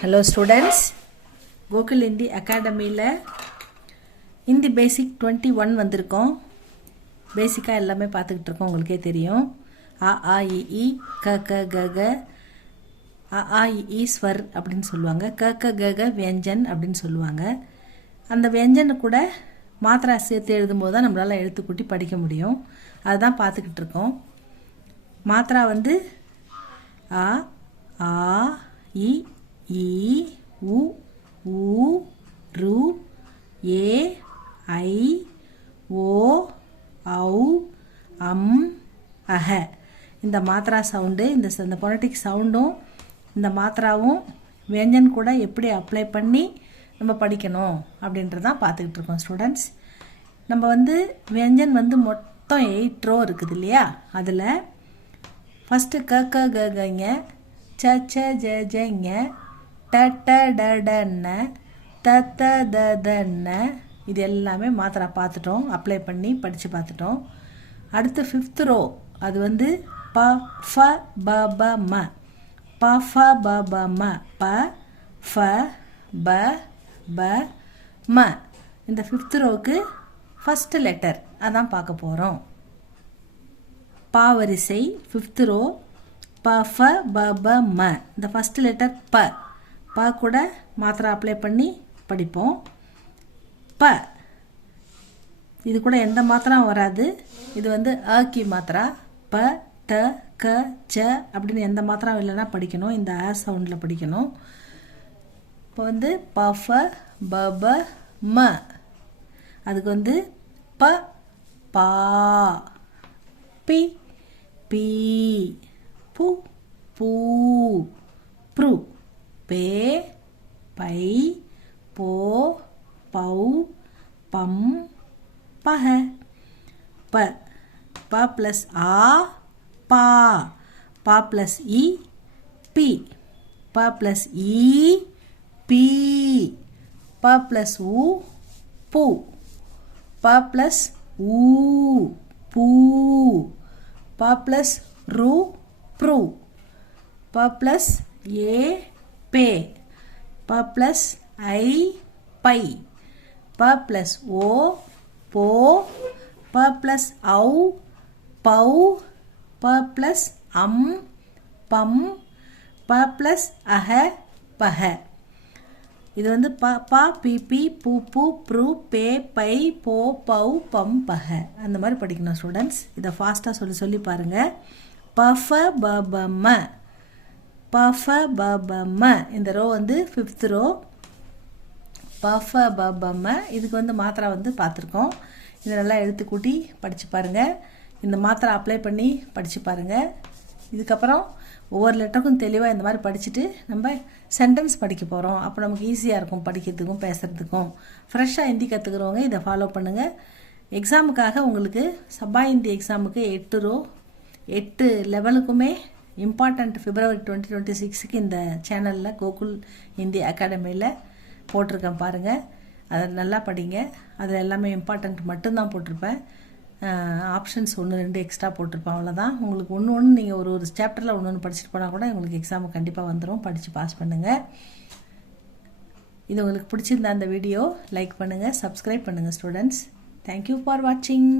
Hello students, Gokul Hindi Academy Hindi Basic 21 வந்திருக்கோம். பேசிக்கா எல்லாமே பார்த்துக்கிட்டு இருக்கோம். உங்களுக்கே தெரியும். அ ஆ இ ஈ க க க க அ ஆ இ ஈ ஸ்வர் அப்படின்னு சொல்லுவாங்க. க க க க வியஞ்சன் அப்படின்னு சொல்லுவாங்க. அந்த வியஞ்சனை கூட மாத்திரா சேர்த்து எழுதும்போது தான் நம்மளால் எழுத்து கூட்டி படிக்க முடியும். அதுதான் பார்த்துக்கிட்டு இருக்கோம். மாத்திரா வந்து அ ஆ இ ஈ உ ஊ ரு ஏ ஐ ஓ ஔ அம் அஹ. இந்த மாத்திரா சவுண்டு இந்த பொனட்டிக் சவுண்டும் இந்த மாத்திராவும் வியஞ்சன் கூட எப்படி அப்ளை பண்ணி நம்ம படிக்கணும் அப்படின்றதான் பார்த்துக்கிட்டு இருக்கோம் ஸ்டூடெண்ட்ஸ். நம்ம வந்து வியஞ்சன் வந்து மொத்தம் 8 ரோ இருக்குது இல்லையா? அதில் ஃபஸ்ட்டு க க க கங்க, ச ச ஜ ஜங்க, ட ட ட டன்ன, த த த தன்ன, இது எல்லாமே மாத்திரா பார்த்துட்டோம், அப்ளை பண்ணி படித்து பார்த்துட்டோம். அடுத்து 5th ரோ, அது வந்து ப ஃப ப ப ம, ப ஃப ப ப ம, ப ஃப ப ப ம. இந்த 5th ரோவுக்கு ஃபஸ்ட்டு லெட்டர் அதான் பார்க்க போகிறோம். பா வரிசை 5th ரோ, ப ஃப ப ப ம. இந்த ஃபஸ்ட்டு லெட்டர் ப, ப கூட மாத்திரை அப்ளை பண்ணி படிப்போம். ப இது கூட எந்த மாத்திரம் வராது. இது வந்து அக்கி மாத்திரா. ப த க ச அப்படின்னு எந்த மாத்திரம் இல்லைன்னா படிக்கணும். இந்த ஆ சவுண்டில் படிக்கணும். இப்போ வந்து ப ஃப ப ப ம. அதுக்கு வந்து ப பா, பி பீ, பு பூ, ப்ரு, பே பை, போ பௌ, பம் பஹ. ப ப ப்ளஸ் ஆ பா, பா ப்ளஸ் இ பி, ப ப்ளஸ் இ பீ, ப ப்ளஸ் உ பூ, ப ப்ளஸ் ஊ பூ, ப ப்ளஸ் ரு ப்ரு, ப ப்ளஸ் ஏ பே, ப ப்ளஸ் ஐ பை, ப ப்ளஸ் ஓ போ, ப ப்ளஸ் ஔ பௌ, ப ப்ளஸ் அம் பம், ப ப்ளஸ் அஹ பஹ. இது வந்து ப பா பி பி பூ பூ ப்ரு பே பை போ பௌ பம் பஹ. அந்த மாதிரி படிக்கணும் ஸ்டூடெண்ட்ஸ். இதை ஃபாஸ்ட்டாக சொல்லி பாருங்கள். ப ஃப ப ப ம, ப ஃப ப ப ம. இந்த ரோ வந்து 5th ரோ. ப ஃப ப ப ம. இதுக்கு வந்து மாத்திரா வந்து பார்த்துருக்கோம். இதை நல்லா எழுத்து கூட்டி படித்து பாருங்கள். இந்த மாத்திரை அப்ளை பண்ணி படித்து பாருங்கள். இதுக்கப்புறம் ஒவ்வொரு லெட்டருக்கும் தெளிவாக இந்த மாதிரி படிச்சுட்டு நம்ம சென்டென்ஸ் படிக்க போகிறோம். அப்போ நமக்கு ஈஸியாக இருக்கும் படிக்கிறதுக்கும் பேசுகிறதுக்கும். ஃப்ரெஷ்ஷாக ஹிந்தி கற்றுக்கிறவங்க இதை ஃபாலோ பண்ணுங்கள். எக்ஸாமுக்காக உங்களுக்கு சபா ஹிந்தி எக்ஸாமுக்கு 8 ரோ 8 லெவலுக்குமே இம்பார்ட்டண்ட் February 2026க்கு இந்த சேனலில் கோகுல் ஹிந்தி அகாடமியில் போட்டிருக்கேன் பாருங்கள். அதை நல்லா படிங்க. அதில் எல்லாமே இம்பார்ட்டண்ட் மட்டும்தான் போட்டிருப்பேன். ஆப்ஷன்ஸ் 1-2 எக்ஸ்ட்ரா போட்டிருப்பேன், அவ்வளோதான். உங்களுக்கு ஒன்று நீங்கள் ஒரு சாப்டரில் ஒன்று படிச்சுட்டு போனால் கூட உங்களுக்கு எக்ஸாமு கண்டிப்பாக வந்துடும். படித்து பாஸ் பண்ணுங்கள். இது உங்களுக்கு பிடிச்சிருந்தா அந்த வீடியோ லைக் பண்ணுங்கள், சப்ஸ்கிரைப் பண்ணுங்கள் ஸ்டூடெண்ட்ஸ். தேங்க்யூ ஃபார் வாட்சிங்.